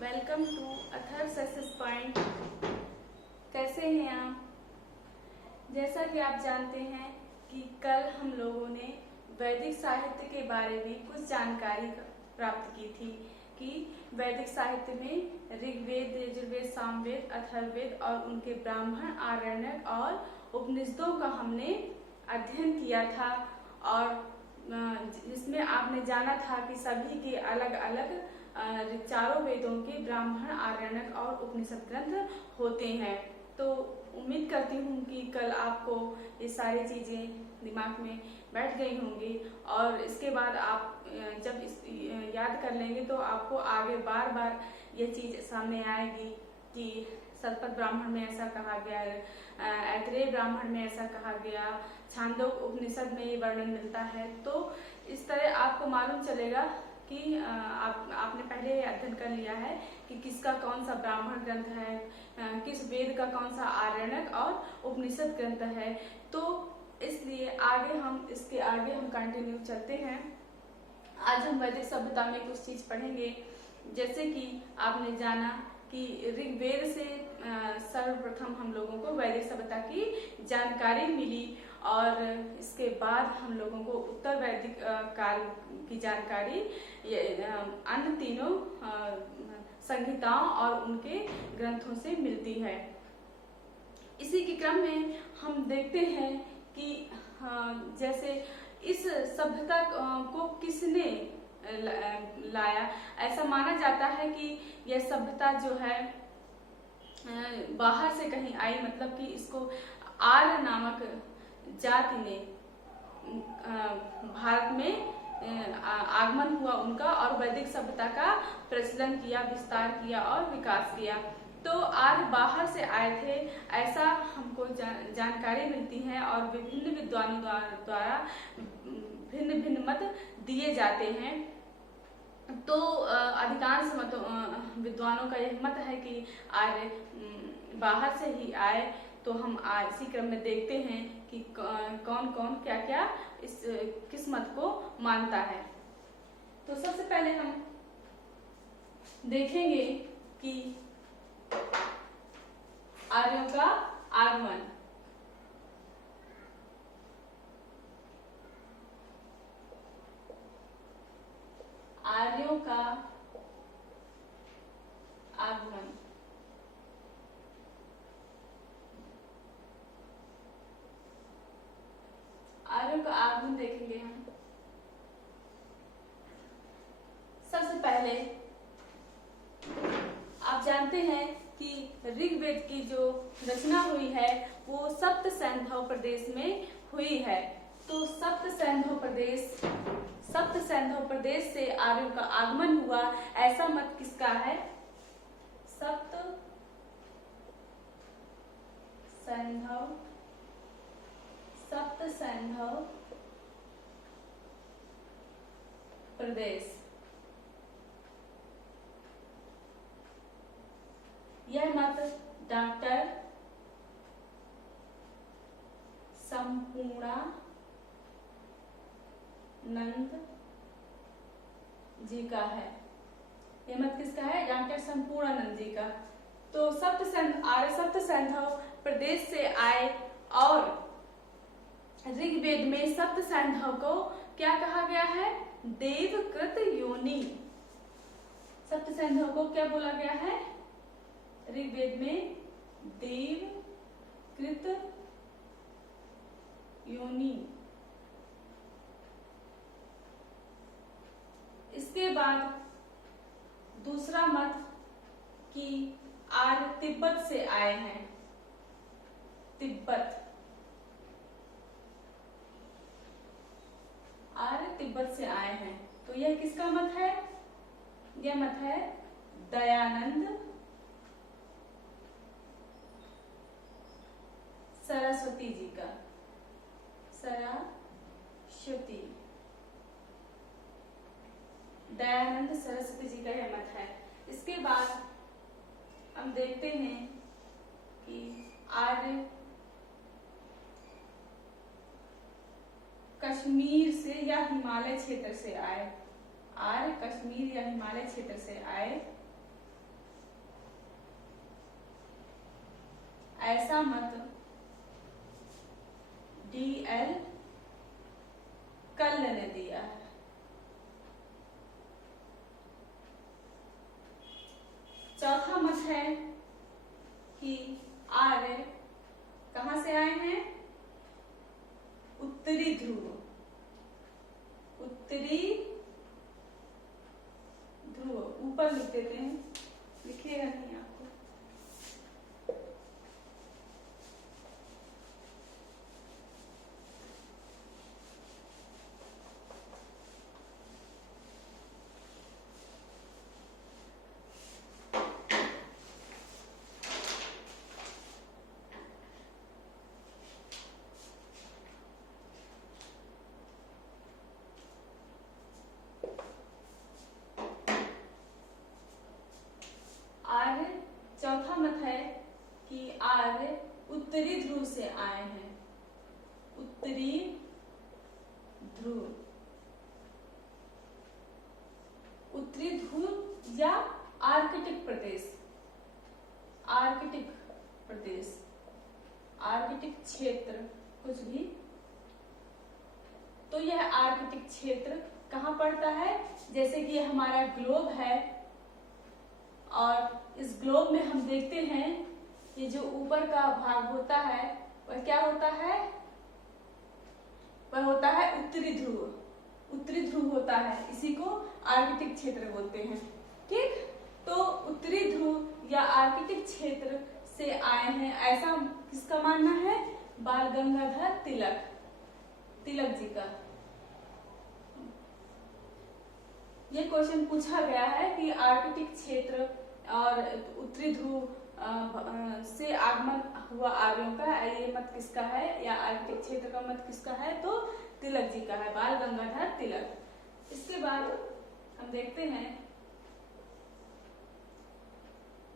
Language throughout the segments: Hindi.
Welcome to author success point. कैसे हैं आप? जैसा कि आप जानते हैं कि कल हम लोगों ने वैदिक साहित्य के बारे में कुछ जानकारी प्राप्त की थी कि वैदिक साहित्य में ऋग्वेद, यजुर्वेद, सामवेद, अथर्ववेद और उनके ब्राह्मण, आरण्यक और उपनिषदों का हमने अध्ययन किया था और जिसमें आपने जाना था कि सभी के अलग अलग चारों वेदों के ब्राह्मण, आरण्यक और उपनिषद ग्रंथ होते हैं। तो उम्मीद करती हूँ कि कल आपको ये सारी चीजें दिमाग में बैठ गई होंगी और इसके बाद आप जब याद कर लेंगे तो आपको आगे बार बार ये चीज सामने आएगी कि शतपथ ब्राह्मण में ऐसा कहा गया, ऐतरेय ब्राह्मण में ऐसा कहा गया, छांदोग्य उपनिषद में ये वर्णन मिलता है। तो इस तरह आपको मालूम चलेगा कि आपने पहले अध्ययन कर लिया है कि किसका कौन सा ब्राह्मण ग्रंथ है, किस वेद का कौन सा आरण्यक और उपनिषद ग्रंथ है। तो इसलिए इसके आगे हम कंटिन्यू चलते हैं। आज हम वैदिक सभ्यता में कुछ चीज पढ़ेंगे। जैसे कि आपने जाना कि ऋग्वेद से सर्वप्रथम हम लोगों को वैदिक सभ्यता की जानकारी मिली और इसके बाद हम लोगों को उत्तर वैदिक काल की जानकारी अन्य तीनों संहिताओं और उनके ग्रंथों से मिलती है। इसी के क्रम में हम देखते हैं कि जैसे इस सभ्यता को किसने लाया। ऐसा माना जाता है कि यह सभ्यता जो है बाहर से कहीं आई, मतलब कि इसको आर्य नामक जाति ने भारत में आगमन हुआ उनका और वैदिक सभ्यता का प्रचलन किया, विस्तार किया और विकास किया। तो आर्य बाहर से आए थे ऐसा हमको जानकारी मिलती है और विभिन्न विद्वानों द्वारा भिन्न भिन्न मत दिए जाते हैं। तो अधिकांश विद्वानों का यह मत है कि आर्य बाहर से ही आए। तो हम आज इसी क्रम में देखते हैं कि कौन कौन क्या क्या इस किस मत को मानता है। तो सबसे पहले हम देखेंगे कि आर्यों का आगमन। आर्यों का आगमन आर्यों का आगमन देखेंगे हम। सबसे पहले आप जानते हैं कि ऋग्वेद की जो रचना हुई है वो सप्त सैंधव प्रदेश में हुई है। तो सप्त सैंधव प्रदेश से आर्यों का आगमन हुआ, ऐसा मत किसका है? सप्त सैंधव प्रदेश। यह मत डॉक्टर संपूर्णानंद जी का है। यह मत किसका है? डॉक्टर संपूर्णानंद जी का। तो आर्य सप्त सैंधव प्रदेश से आए और ऋग्वेद में सप्त सैंधव को क्या कहा गया है? देवकृत योनि। सप्त सैंधव को क्या बोला गया है ऋग्वेद में? देवकृत योनि। इसके बाद दूसरा मत कि आर्य तिब्बत से आए हैं। आर्य तिब्बत से आए हैं। तो यह किसका मत है? यह मत है दयानंद सरस्वती जी का। दयानंद सरस्वती जी का यह मत है। इसके बाद हम देखते हैं कि आर्य कश्मीर से या हिमालय क्षेत्र से आए। आर्य कश्मीर या हिमालय क्षेत्र से आए ऐसा मत DL कल्ल ने दिया है। चौथा मत है कि आर्य कहां से आए हैं? उत्तरी ध्रुव। उत्तरी ध्रुव ऊपर लिख देते हैं, लिखिएगा नहीं आपको। आर्य चौथा मत है कि आर्य उत्तरी ध्रुव से आए हैं। उत्तरी ध्रुव, उत्तरी ध्रुव या आर्कटिक प्रदेश, आर्कटिक प्रदेश, आर्कटिक क्षेत्र कुछ भी। तो यह आर्कटिक क्षेत्र कहाँ पड़ता है? जैसे कि हमारा ग्लोब है और इस ग्लोब में हम देखते हैं ये जो ऊपर का भाग होता है वह क्या होता है? वह होता है उत्तरी ध्रुव। उत्तरी ध्रुव होता है, इसी को आर्कटिक क्षेत्र बोलते हैं। ठीक, तो उत्तरी ध्रुव या आर्कटिक क्षेत्र से आए हैं ऐसा किसका मानना है? बाल गंगाधर तिलक जी का। ये क्वेश्चन पूछा गया है कि आर्कटिक क्षेत्र और उत्तरी ध्रुव से आगमन हुआ आर्यों का, ये मत किसका है? या आर्कटिक क्षेत्र का मत किसका है? तो तिलक जी का है, बाल गंगाधर तिलक। इसके बाद हम देखते हैं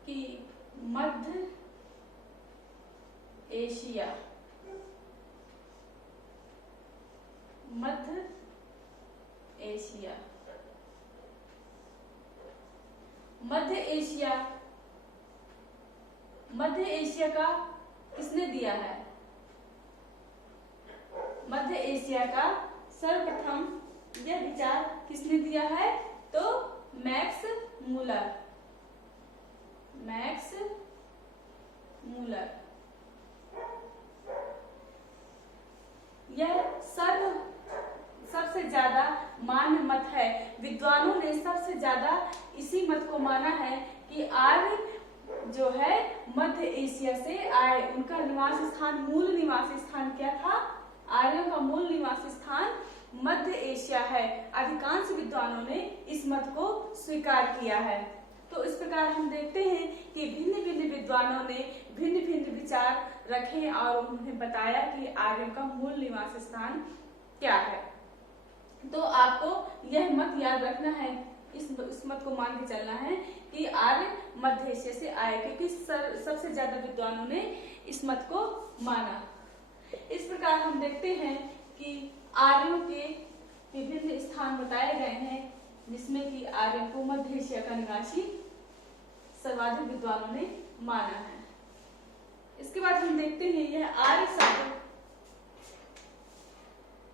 कि मध्य एशिया, मध्य एशिया, मध्य एशिया, मध्य एशिया का किसने दिया है? मध्य एशिया का सर्वप्रथम यह विचार किसने दिया है? तो मैक्स मूलर, मैक्स मूलर। यह सबसे ज्यादा मान्य मत है। विद्वानों ने सबसे ज्यादा इसी मत को माना है कि आर्य जो है मध्य एशिया से आए। उनका निवास स्थान, मूल निवास स्थान क्या था? आर्यों का मूल निवास स्थान मध्य एशिया है। अधिकांश विद्वानों ने इस मत को स्वीकार किया है। तो इस प्रकार हम देखते हैं कि भिन्न भिन्न विद्वानों ने भिन्न भिन्न विचार रखे और उन्होंने बताया कि आर्यों का मूल निवास स्थान क्या है। तो आपको यह मत याद रखना है, इस मत को मान के चलना है कि आर्य मध्य एशिया से आए, क्योंकि सबसे ज्यादा विद्वानों ने इस मत को माना। इस प्रकार हम देखते हैं कि आर्यों के विभिन्न स्थान बताए गए हैं जिसमें कि आर्यों को मध्य एशिया का निवासी सर्वाधिक विद्वानों ने माना है। इसके बाद हम देखते हैं यह आर्य शब्द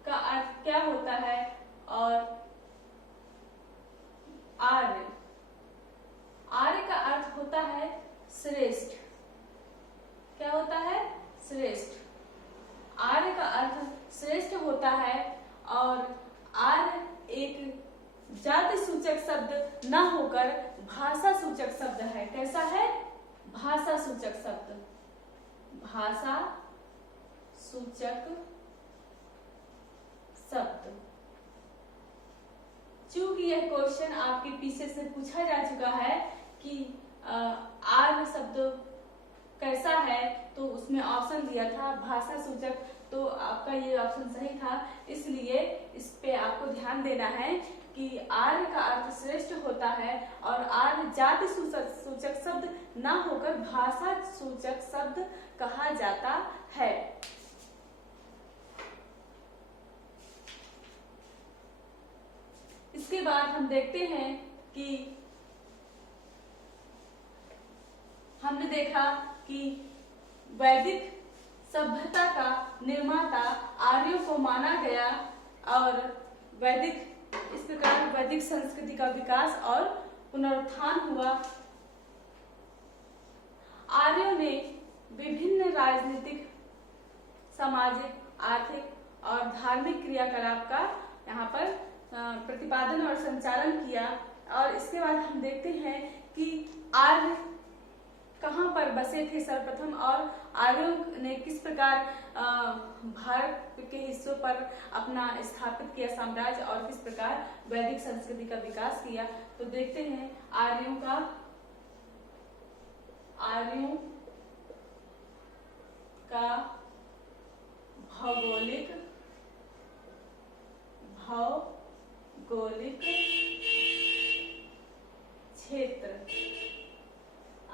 का अर्थ क्या होता है। और आर्य, आर्य का अर्थ होता है श्रेष्ठ। क्या होता है? श्रेष्ठ। आर्य का अर्थ श्रेष्ठ होता है और आर्य एक जाति सूचक शब्द न होकर भाषा सूचक शब्द है। कैसा है? भाषा सूचक शब्द, भाषा सूचक शब्द। चूंकि यह क्वेश्चन आपके पीछे से पूछा जा चुका है कि आर्य शब्द कैसा है, तो उसमें ऑप्शन दिया था भाषा सूचक, तो आपका ये ऑप्शन सही था। इसलिए इस पे आपको ध्यान देना है कि आर्य का अर्थ श्रेष्ठ होता है और आर्य जाति सूचक शब्द ना होकर भाषा सूचक शब्द कहा जाता है। इसके बाद हम देखते हैं कि हमने देखा कि वैदिक सभ्यता का निर्माता आर्यों को माना गया और इस प्रकार वैदिक संस्कृति का विकास और पुनरुत्थान हुआ। आर्यों ने विभिन्न राजनीतिक, सामाजिक, आर्थिक और धार्मिक क्रियाकलाप का यहाँ पर प्रतिपादन और संचालन किया। और इसके बाद हम देखते हैं कि आर्य कहाँ पर बसे थे सर्वप्रथम और आर्यों ने किस प्रकार भारत के हिस्सों पर अपना स्थापित किया साम्राज्य और किस प्रकार वैदिक संस्कृति का विकास किया। तो देखते हैं आर्यों का भौगोलिक क्षेत्र।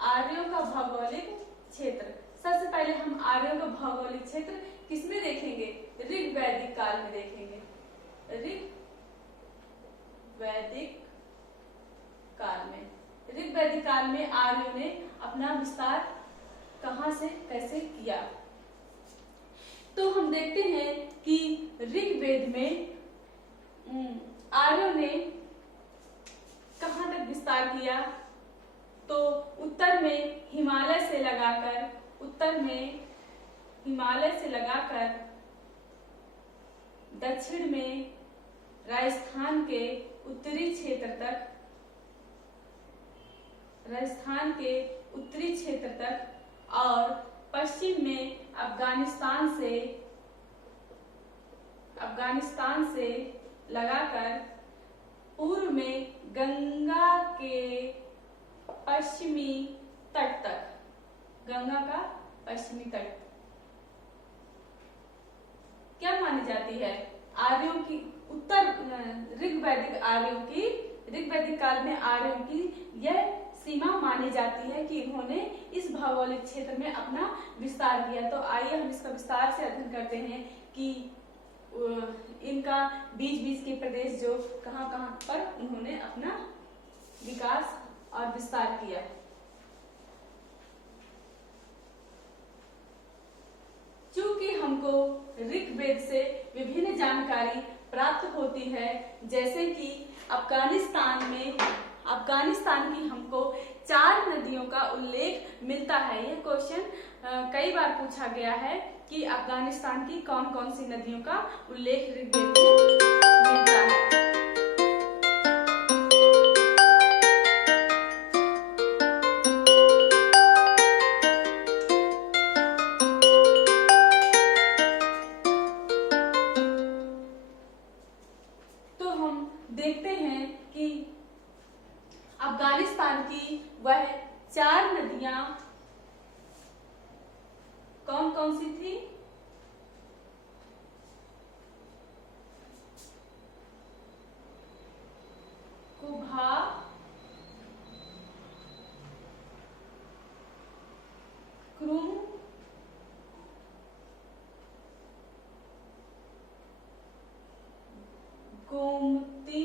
आर्यों का भौगोलिक क्षेत्र, सबसे पहले हम आर्यों का भौगोलिक क्षेत्र किसमें देखेंगे? ऋग्वैदिक काल में देखेंगे। ऋग्वैदिक काल में आर्यों ने अपना विस्तार कहां से कैसे किया? तो हम देखते हैं कि ऋग्वेद में आर्यों ने कहां तक विस्तार किया? तो उत्तर में हिमालय से लगाकर दक्षिण में राजस्थान के उत्तरी क्षेत्र तक और पश्चिम में अफगानिस्तान से लगाकर पूर्व में गंगा के पश्चिमी तट तक, गंगा का पश्चिमी तट क्या मानी जाती है? आर्यों की ऋग्वैदिक काल में आर्यों की यह सीमा मानी जाती है कि इन्होंने इस भौगोलिक क्षेत्र में अपना विस्तार किया। तो आइए हम इसका विस्तार से अध्ययन करते हैं कि इनका बीच के प्रदेश जो कहां पर उन्होंने अपना विकास और विस्तार किया। चूंकि हमको ऋग्वेद से विभिन्न जानकारी प्राप्त होती है, जैसे कि अफगानिस्तान की हमको 4 नदियों का उल्लेख मिलता है। यह क्वेश्चन कई बार पूछा गया है कि अफगानिस्तान की कौन कौन सी नदियों का उल्लेख ऋग्वेद में मिलता है। देखते हैं कि अफगानिस्तान की वह 4 नदियां कौन कौन सी थी? कुभा, क्रुम, गोमती,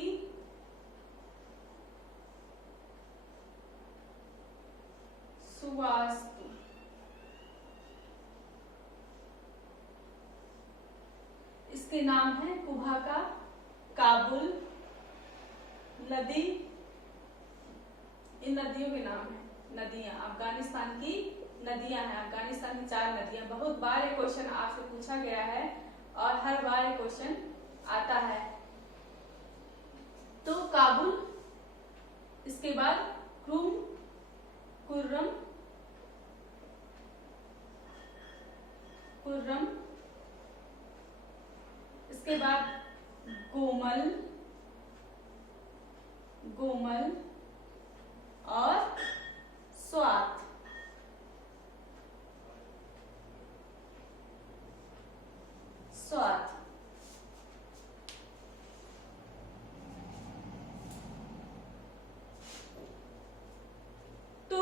सुवास्तु। इसके नाम है कुभा का काबुल नदी। इन नदियों के नाम है नदियां, अफगानिस्तान की नदियां हैं। अफगानिस्तान की 4 नदियां। बहुत बार ये क्वेश्चन आपसे पूछा गया है और हर बार ये क्वेश्चन आता है। तो काबुल, इसके बाद क्रुम, कुर्रम, इसके बाद गोमल और स्वात। तो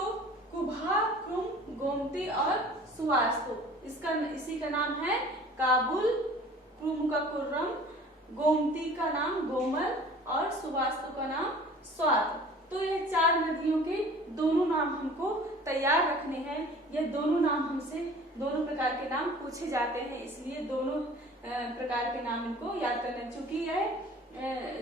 कुभा, क्रुम, गोमती और सुवास्तु, इसी का नाम है काबुल, क्रुम का कुर्रम, गोमती का नाम गोमल और सुवास्तु का नाम स्वात। तो ये 4 चार नदियों के दोनों नाम हमको तैयार रखने हैं। यह दोनों नाम हमसे दोनों प्रकार के नाम पूछे जाते हैं, इसलिए दोनों प्रकार के नाम इनको याद करना। चूंकि यह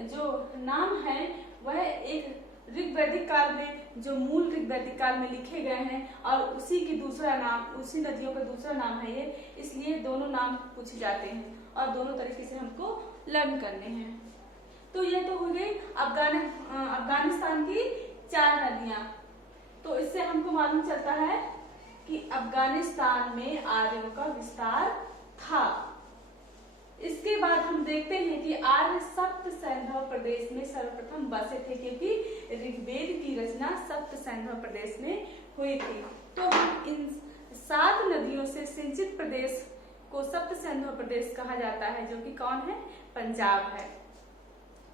जो नाम है वह एक ऋग्वैदिक काल में, जो मूल ऋग्वैदिक काल में लिखे गए हैं और उसी की दूसरा नाम, उसी नदियों का दूसरा नाम है ये, इसलिए दोनों नाम पूछे जाते हैं और दोनों तरीके से हमको लर्न करने हैं। तो ये तो हो गई अफगानिस्तान की चार नदियां। तो इससे हमको मालूम चलता है कि अफगानिस्तान में आर्यों का विस्तार था। इसके बाद हम देखते हैं कि आर्य सप्त सैंधव प्रदेश में सर्वप्रथम बसे थे, क्योंकि ऋग्वेद की रचना सप्त सैंधव प्रदेश में हुई थी। तो इन 7 नदियों से सिंचित प्रदेश को सप्त सैंधव प्रदेश कहा जाता है, जो कि कौन है? पंजाब है।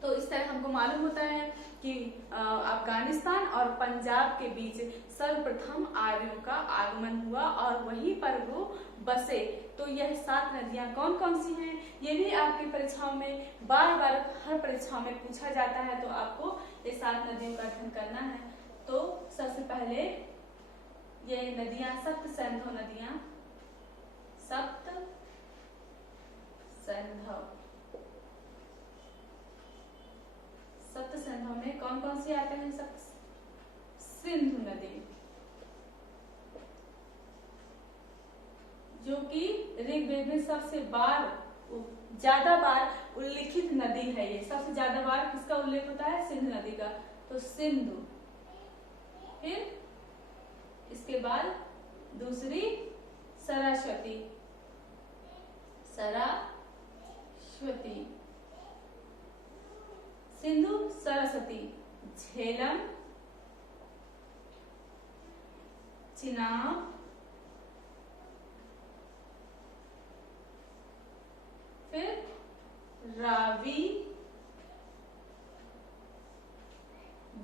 तो इस तरह हमको मालूम होता है कि अफगानिस्तान और पंजाब के बीच सर्वप्रथम आर्यों का आगमन हुआ और वहीं पर वो बसे। तो यह 7 नदियां कौन कौन सी हैं, ये भी आपकी परीक्षाओं में बार बार हर परीक्षाओं में पूछा जाता है। तो आपको ये 7 नदियों का अध्ययन करना है। तो सबसे पहले ये नदियां सप्त सैंधव नदियां, सप्त सैंधव, सप्त सैंधव में कौन कौन से आते हैं? सिंधु नदी, जो कि ऋग्वेद में सबसे ज्यादा बार उल्लिखित नदी है। ये सबसे ज्यादा बार किसका उल्लेख होता है? सिंधु नदी का। तो सिंधु, फिर इसके बाद दूसरी सरस्वती, सरस्वती, सिंधु सरस्वती, झेलम, चिनाब, फिर रावी,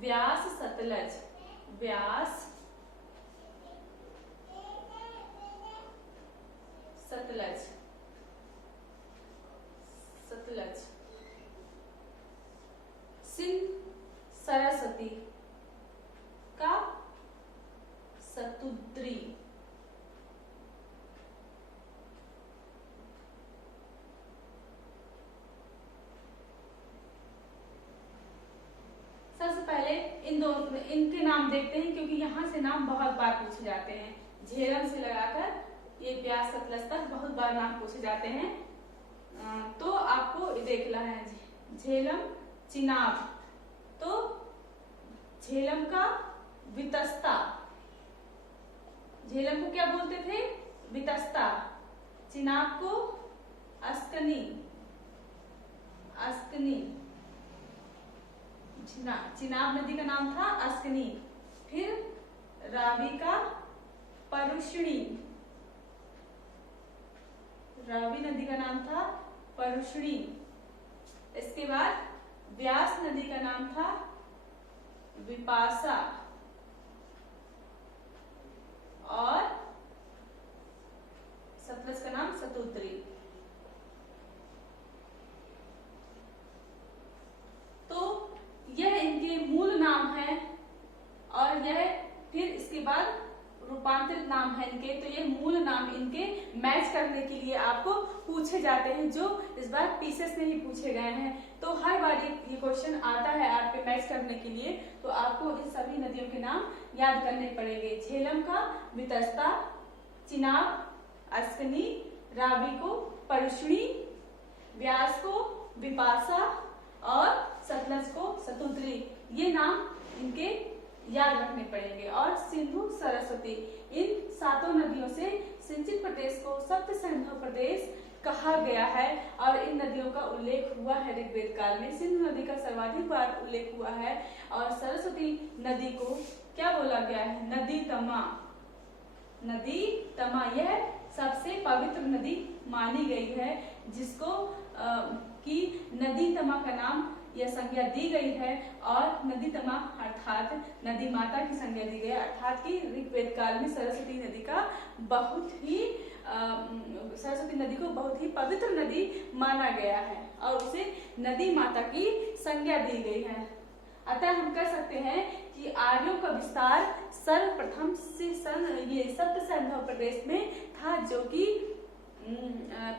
व्यास, सतलज, व्यास, सतलज, सतलज, सिंध सरस्वती का सतुद्री, सबसे पहले इनके नाम देखते हैं, क्योंकि यहाँ से नाम बहुत बार पूछे जाते हैं। झेलम से लगाकर ये व्यास सतलज तक बहुत बार नाम पूछे जाते हैं। तो आपको देखना है झेलम, चिनाब। तो झेलम का वितस्ता, झेलम को क्या बोलते थे? वितस्ता। चिनाब को अस्कनी, अस्कनी, चिनाब नदी का नाम था अस्कनी। फिर रावी का परुष्णी, रावी नदी का नाम था परुष्णी। इसके बाद व्यास नदी का नाम था विपाशा और सतलज का नाम सतुद्री। तो यह इनके मूल नाम है और यह फिर इसके बाद रूपांतरित नाम है इनके। तो ये मूल नाम इनके मैच करने के लिए आपको पूछे जाते हैं, जो इस बार पीसेस में ही पूछे गए हैं। तो हर बार ये क्वेश्चन आता है आपके मैच करने के लिए। तो आपको इन सभी नदियों के नाम याद करने पड़ेंगे। झेलम का वितस्ता, चिनाब अस्कनी, रावी को परुष्णी, व्यास को विपाशा और सतलज को सतुद्री। ये नाम इनके याद रखने पड़ेंगे। और सिंधु सरस्वती, इन 7 नदियों से सिंचित प्रदेश को सप्त सैंधव प्रदेश कहा गया है और इन नदियों का उल्लेख हुआ है ऋग्वेद काल में। सिंधु नदी का सर्वाधिक बार उल्लेख हुआ है और सरस्वती नदी को क्या बोला गया है? नदी तमा, नदी तमा। यह सबसे पवित्र नदी मानी गई है, जिसको की नदी तमा का नाम यह संज्ञा दी गई है। और नदी तमा अर्थात नदी माता की संज्ञा दी गई है, अर्थात कि ऋग्वेद काल में सरस्वती नदी का सरस्वती नदी को बहुत ही पवित्र नदी माना गया है और उसे नदी माता की संज्ञा दी गई है। अतः हम कह सकते हैं कि आर्यों का विस्तार सर्वप्रथम ये सप्त सिंधु प्रदेश में था, जो कि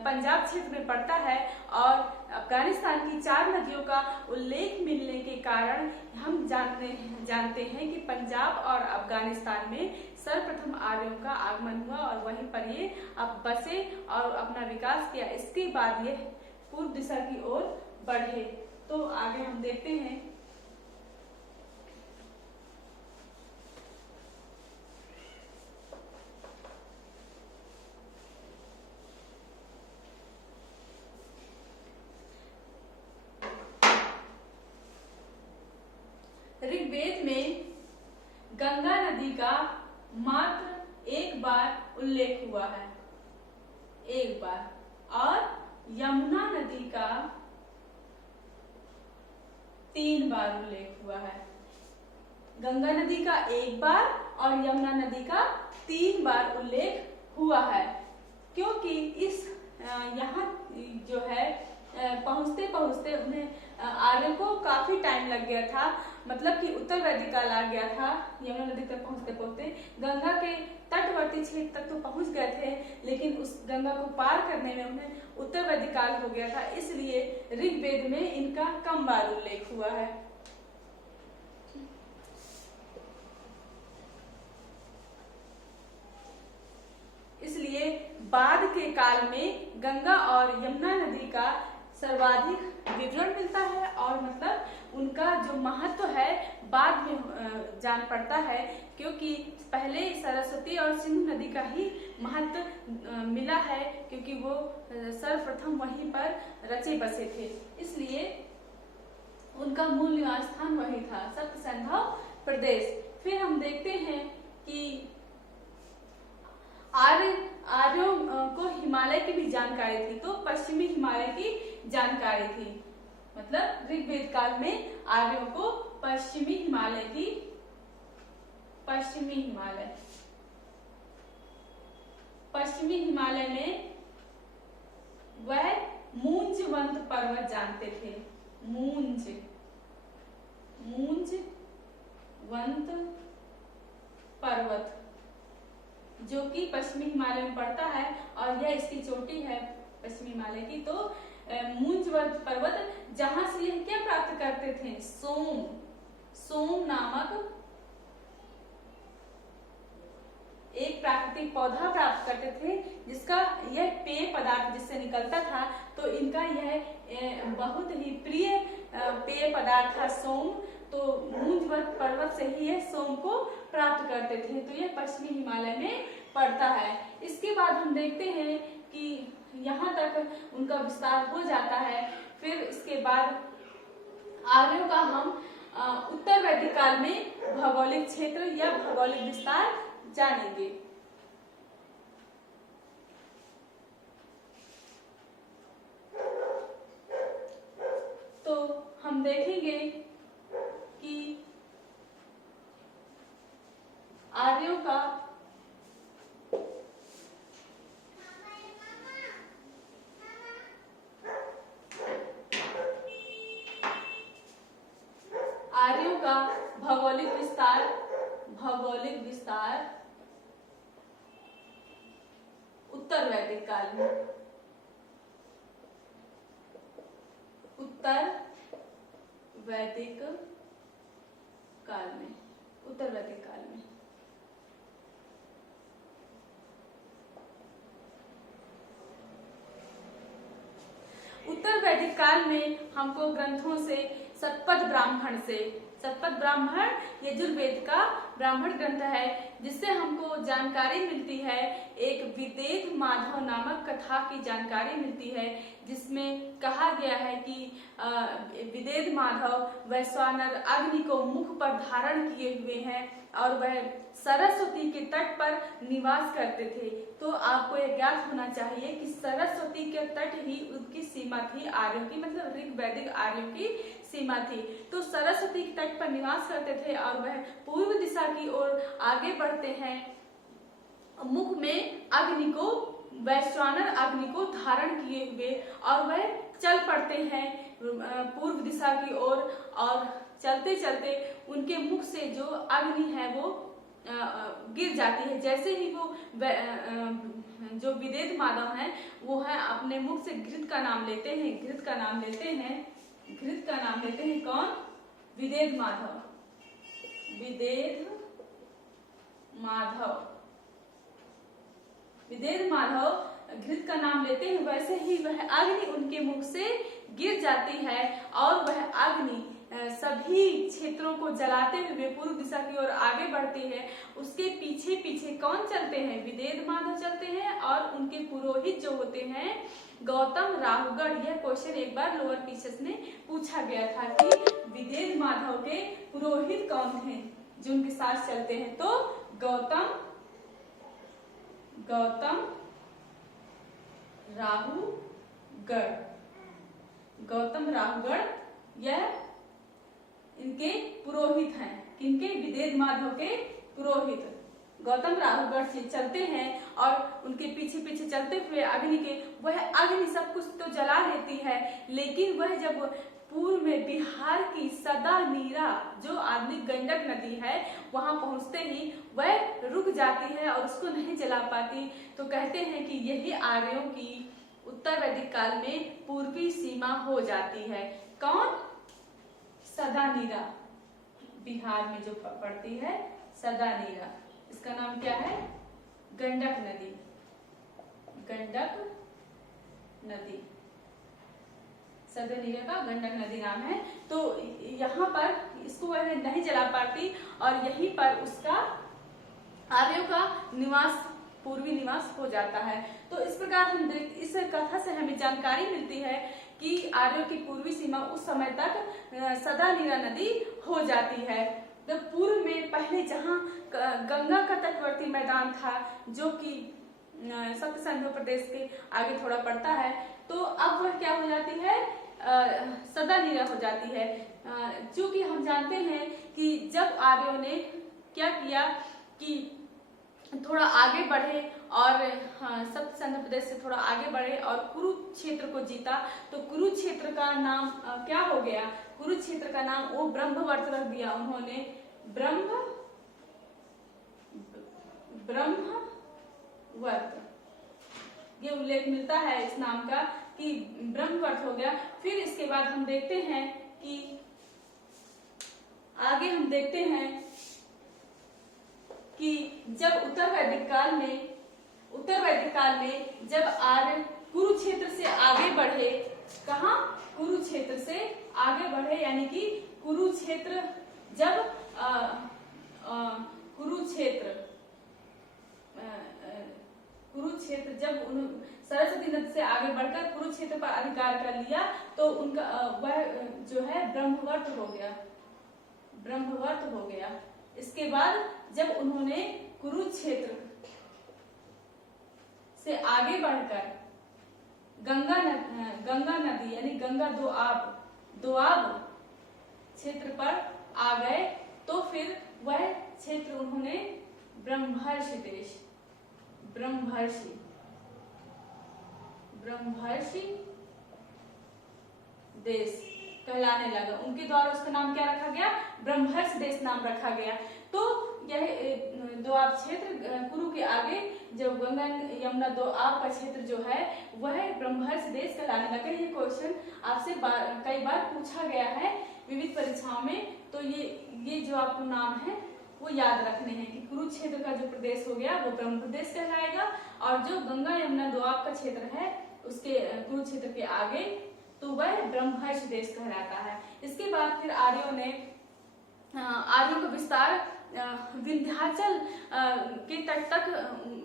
पंजाब क्षेत्र में पड़ता है। और अफगानिस्तान की 4 नदियों का उल्लेख मिलने के कारण हम जानते हैं कि पंजाब और अफगानिस्तान में सर्वप्रथम आर्यों का आगमन हुआ और वहीं पर ये अब बसे और अपना विकास किया। इसके बाद ये पूर्व दिशा की ओर बढ़े। तो आगे हम देखते हैं। ऋग्वेद में गंगा नदी का मात्र एक बार उल्लेख हुआ है, एक बार, और यमुना नदी का 3 बार उल्लेख हुआ है। गंगा नदी का एक बार और यमुना नदी का 3 बार उल्लेख हुआ है, क्योंकि इस यहाँ जो है पहुंचते पहुंचते उन्हें आर्यों को काफी टाइम लग गया था, मतलब कि उत्तर वैदिक काल आ गया था। यमुना नदी तक पहुंचते पहुंचते गंगा के तटवर्ती क्षेत्र तक तो पहुंच गए थे, लेकिन उस गंगा को पार करने में उन्हें उत्तर वैदिक काल हो गया था, इसलिए ऋग्वेद में इनका कम बार उल्लेख हुआ है। इसलिए बाद के काल में गंगा और यमुना नदी का सर्वाधिक विवरण मिलता है, और मतलब उनका जो महत्व है बाद में जान पड़ता है, क्योंकि पहले सरस्वती और सिंधु नदी का ही महत्व मिला है, क्योंकि वो सर्वप्रथम वहीं पर रचे बसे थे, इसलिए उनका मूल निवास स्थान वही था, सप्त सिंधु प्रदेश। फिर हम देखते हैं कि आर्यों को हिमालय की भी जानकारी थी, तो पश्चिमी हिमालय की जानकारी थी, मतलब ऋग्वेद काल में आर्यों को पश्चिमी हिमालय में वह मूंजवंत पर्वत जानते थे, मूंजवंत पर्वत, जो कि पश्चिमी हिमालय में पड़ता है और यह इसकी चोटी है पश्चिमी हिमालय की। तो मूंजवंत पर्वत, जहां से यह क्या प्राप्त करते थे, सोम नामक एक प्राकृतिक पौधा प्राप्त करते थे, जिसका यह पेय पदार्थ जिससे निकलता था, तो इनका यह बहुत ही प्रिय पेय पदार्थ था सोम। तो मूंजवंत पर्वत से ही यह सोम को प्राप्त करते थे, तो यह पश्चिमी हिमालय में पड़ता है। इसके बाद हम देखते हैं कि यहाँ तक उनका विस्तार हो जाता है। फिर इसके बाद आर्यों का हम उत्तर वैदिक काल में भौगोलिक क्षेत्र या भौगोलिक विस्तार जानेंगे। तो हम देखेंगे कि आर्यों का भौगोलिक विस्तार उत्तर वैदिक काल में, उत्तर वैदिक काल में उत्तर वैदिक काल में हमको ग्रंथों से शतपथ ब्राह्मण यजुर्वेद का ब्राह्मण ग्रंथ है, जिससे हमको जानकारी मिलती है। एक विदेह माधव नामक कथा की जानकारी मिलती है, जिसमें कहा गया है कि विदेह माधव वैश्वानर अग्नि को मुख पर धारण किए हुए हैं और वह सरस्वती के तट पर निवास करते थे। तो आपको यह ज्ञात होना चाहिए कि सरस्वती के तट ही उनकी सीमा थी आर्यों की, मतलब ऋग्वैदिक आर्यों की सीमा थी। तो सरस्वती के तट पर निवास करते थे और वह पूर्व दिशा की ओर आगे बढ़ते हैं। मुख में अग्नि को, वैश्वानर अग्नि को धारण किए हुए, और वह चल पड़ते हैं पूर्व दिशा की ओर और चलते चलते उनके मुख से जो अग्नि है वो गिर जाती है। जैसे ही वो जो विदेह माधव हैं वो है अपने मुख से घृत का नाम लेते हैं, घृत का नाम लेते हैं, घृत का नाम लेते हैं। कौन? विदेह माधव, विदेह माधव, विदेह माधव घृत का नाम लेते हैं। वैसे ही वह अग्नि उनके मुख से गिर जाती है और वह अग्नि सभी क्षेत्रों को जलाते हुए पूर्व दिशा की ओर आगे बढ़ती है। उसके पीछे पीछे कौन चलते हैं? विदेह माधव चलते हैं और उनके पुरोहित जो होते हैं गौतम राहुगढ़। यह क्वेश्चन एक बार लोअर टीचर्स में पूछा गया था कि विदेह माधव के पुरोहित कौन थे जो उनके साथ चलते हैं? तो गौतम राहुगढ़, गौतम राहुगढ़ यह इनके पुरोहित हैं। किनके? विदेह माधव के पुरोहित गौतम राहुगढ़ से चलते हैं और उनके पीछे पीछे चलते हुए अग्नि के, वह अग्नि सब कुछ तो जला लेती है, लेकिन वह जब पूर्व में बिहार की सदा नीरा जो आदमी गंडक नदी है वहां पहुंचते ही वह रुक जाती है और उसको नहीं जला पाती। तो कहते हैं कि यही आर्यों की उत्तर वैदिक काल में पूर्वी सीमा हो जाती है। कौन? सदा नीरा, बिहार में जो पड़ती है सदा नीरा, इसका नाम क्या है? गंडक नदी, गंडक नदी, सदा नीरा का गंडक नदी नाम है। तो यहाँ पर इसको वह नहीं जला पाती और यहीं पर उसका आर्यों का निवास, पूर्वी निवास हो जाता है। तो इस प्रकार हम इस कथा से हमें जानकारी मिलती है कि आर्यों की पूर्वी सीमा उस समय तक सदा नीरा नदी हो जाती है। तो पूर्व में पहले जहाँ गंगा का तटवर्ती मैदान था जो कि सप्त सिंधु प्रदेश के आगे थोड़ा पड़ता है, तो अब वह क्या हो जाती है? सदा नीरा हो जाती है। चूंकि हम जानते हैं कि जब आर्यों ने क्या किया कि थोड़ा आगे बढ़े और सप्त सिंधु प्रदेश से थोड़ा आगे बढ़े और कुरुक्षेत्र को जीता, तो कुरुक्षेत्र का नाम क्या हो गया? कुरुक्षेत्र का नाम वो ब्रह्मवर्त रख दिया उन्होंने, ब्रह्मवर्त। ये उल्लेख मिलता है इस नाम का कि ब्रह्मवर्त हो गया। फिर इसके बाद हम देखते हैं कि आगे हम देखते हैं कि जब उत्तर वैदिक काल में जब आर्य कुरुक्षेत्र से आगे बढ़े, कहा? कुरुक्षेत्र से आगे बढ़े, यानी कि कुरुक्षेत्र जब कुरुक्षेत्र जब सरस्वती नदी से आगे बढ़कर कुरुक्षेत्र पर अधिकार कर लिया तो उनका वह जो है ब्रह्मवर्त हो गया। इसके बाद जब उन्होंने कुरुक्षेत्र से आगे बढ़कर गंगा नदी यानी गंगा दोआब क्षेत्र पर आ गए, तो फिर वह क्षेत्र उन्होंने ब्रह्मर्षि देश कहलाने लगा। उनके द्वारा उसका नाम क्या रखा गया? ब्रह्मर्ष देश नाम रखा गया। तो यह दोआब क्षेत्र कुरु के आगे जो गंगा यमुना दोआब का क्षेत्र जो है वह ब्रह्मर्ष देश कहलाने लगा। ये क्वेश्चन आपसे कई बार पूछा गया है विविध परीक्षाओं में। तो ये जो आपको नाम है वो याद रखने हैं कि कुरुक्षेत्र का जो प्रदेश हो गया वो ब्रह्म प्रदेश कहलाएगा और जो गंगा यमुना दोआब का क्षेत्र है उसके कुरुक्षेत्र के आगे तो वह ब्रह्मर्ष देश कहलाता है। इसके बाद फिर आर्यों का विस्तार विंध्याचल के तट तक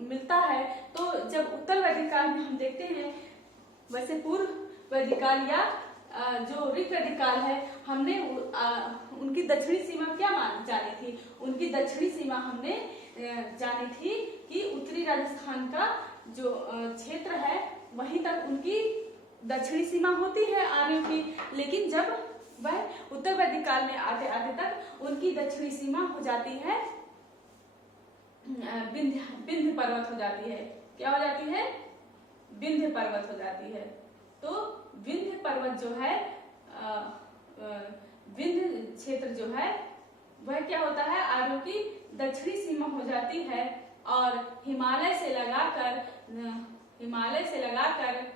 मिलता है। तो जब उत्तर वैदिक काल में हम देखते हैं, वैसे पूर्व वैदिक काल या जो ऋग वैदिक काल है, हमने उनकी दक्षिणी सीमा क्या जानी थी? उनकी दक्षिणी सीमा हमने जानी थी कि उत्तरी राजस्थान का जो क्षेत्र है वहीं तक उनकी दक्षिणी सीमा होती है आर्यों की। लेकिन जब वह उत्तर वैदिक काल में आते आते तक उनकी दक्षिणी सीमा हो जाती है विंध्य पर्वत हो जाती है। क्या हो जाती है? विंध्य पर्वत हो जाती है। तो विंध्य पर्वत जो है विंध्य क्षेत्र जो है वह क्या होता है, आर्यों की दक्षिणी सीमा हो जाती है और हिमालय से लगाकर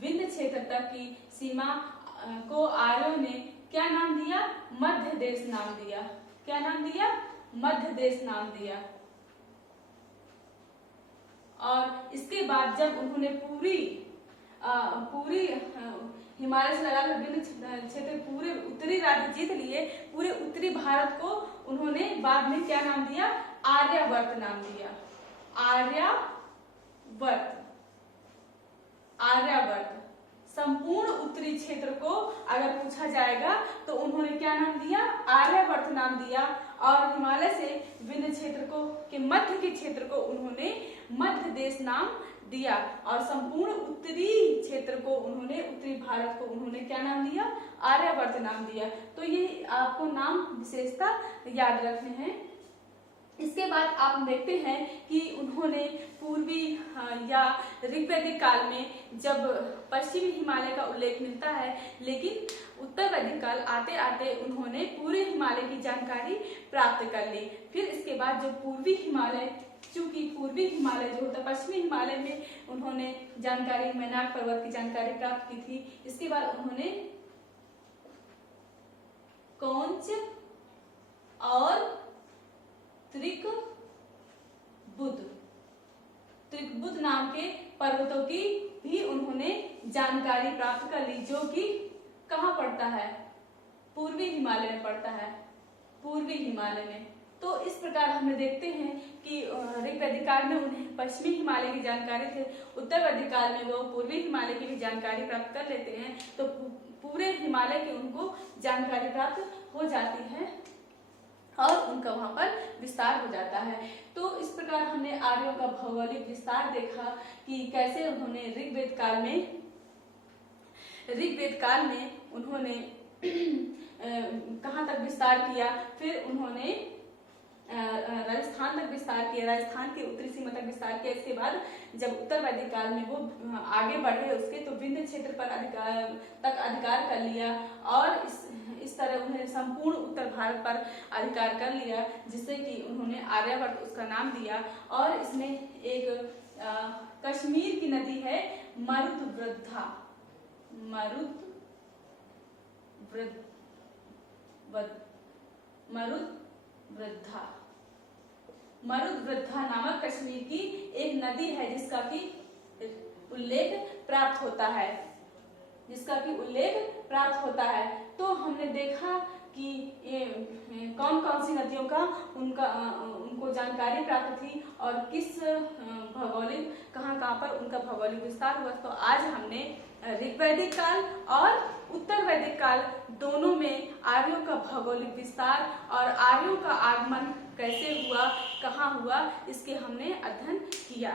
विंध्य क्षेत्र तक की सीमा को आर्यों ने क्या नाम दिया, मध्य देश नाम दिया। क्या नाम दिया, मध्य देश नाम दिया। और इसके बाद जब उन्होंने पूरी हिमालय से लगाकर विंध्य क्षेत्र पूरे उत्तरी राज्य जीत लिए, पूरे उत्तरी भारत को उन्होंने बाद में क्या नाम दिया, आर्यावर्त नाम दिया। आर्यावर्त संपूर्ण उत्तरी क्षेत्र को अगर पूछा जाएगा तो उन्होंने क्या नाम दिया, आर्यावर्त नाम दिया। और हिमालय से विंध्य क्षेत्र को के मध्य के क्षेत्र को उन्होंने मध्य देश नाम दिया और संपूर्ण उत्तरी क्षेत्र को उन्होंने, उत्तरी भारत को उन्होंने क्या नाम दिया, आर्यावर्त नाम दिया। तो ये आपको नाम विशेषता याद रखने हैं। इसके बाद आप देखते हैं कि उन्होंने पूर्वी या ऋग्वैदिक काल में जब पश्चिमी हिमालय का उल्लेख मिलता है, लेकिन उत्तर वैदिक काल आते आते उन्होंने पूरे हिमालय की जानकारी प्राप्त कर ली। फिर इसके बाद जो पूर्वी हिमालय, चूंकि पूर्वी हिमालय जो होता है, पश्चिमी हिमालय में उन्होंने जानकारी, मैनाक पर्वत की जानकारी प्राप्त की थी। इसके बाद उन्होंने कौंच और त्रिकबुध नाम के पर्वतों की भी उन्होंने जानकारी प्राप्त कर ली, जो कि कहाँ पड़ता है, पूर्वी हिमालय में पड़ता है, पूर्वी हिमालय में। तो इस प्रकार हम देखते हैं कि ऋग्वैदिक काल में उन्हें पश्चिमी हिमालय की जानकारी थे, उत्तर वैदिक काल में वो पूर्वी हिमालय की भी जानकारी प्राप्त कर लेते हैं, तो पूरे हिमालय की उनको जानकारी प्राप्त हो जाती है और उनका वहां पर विस्तार हो जाता है। तो इस प्रकार हमने आर्यों का भौगोलिक विस्तार देखा कि कैसे उन्होंने ऋग्वेद काल में उन्होंने कहाँ तक विस्तार किया, फिर उन्होंने राजस्थान तक विस्तार किया, राजस्थान के उत्तरी सीमा तक विस्तार किया। इसके बाद जब उत्तर वैदिक काल में वो आगे बढ़े उसके, तो विंध्य क्षेत्र पर अधिकार कर लिया और इस तरह उन्होंने संपूर्ण उत्तर भारत पर अधिकार कर लिया, जिससे कि उन्होंने आर्यावर्त उसका नाम दिया। और इसमें एक कश्मीर की नदी है मरुद्वृद्धा नामक कश्मीर की एक नदी है जिसका कि उल्लेख प्राप्त होता है। तो हमने देखा कि कौन कौन सी नदियों का उनको जानकारी प्राप्त थी और किस भौगोलिक कहाँ पर उनका भौगोलिक विस्तार हुआ। तो आज हमने ऋग्वैदिक काल और उत्तर वैदिक काल दोनों में आर्यों का भौगोलिक विस्तार और आर्यों का आगमन कैसे हुआ, कहाँ हुआ, इसके हमने अध्ययन किया।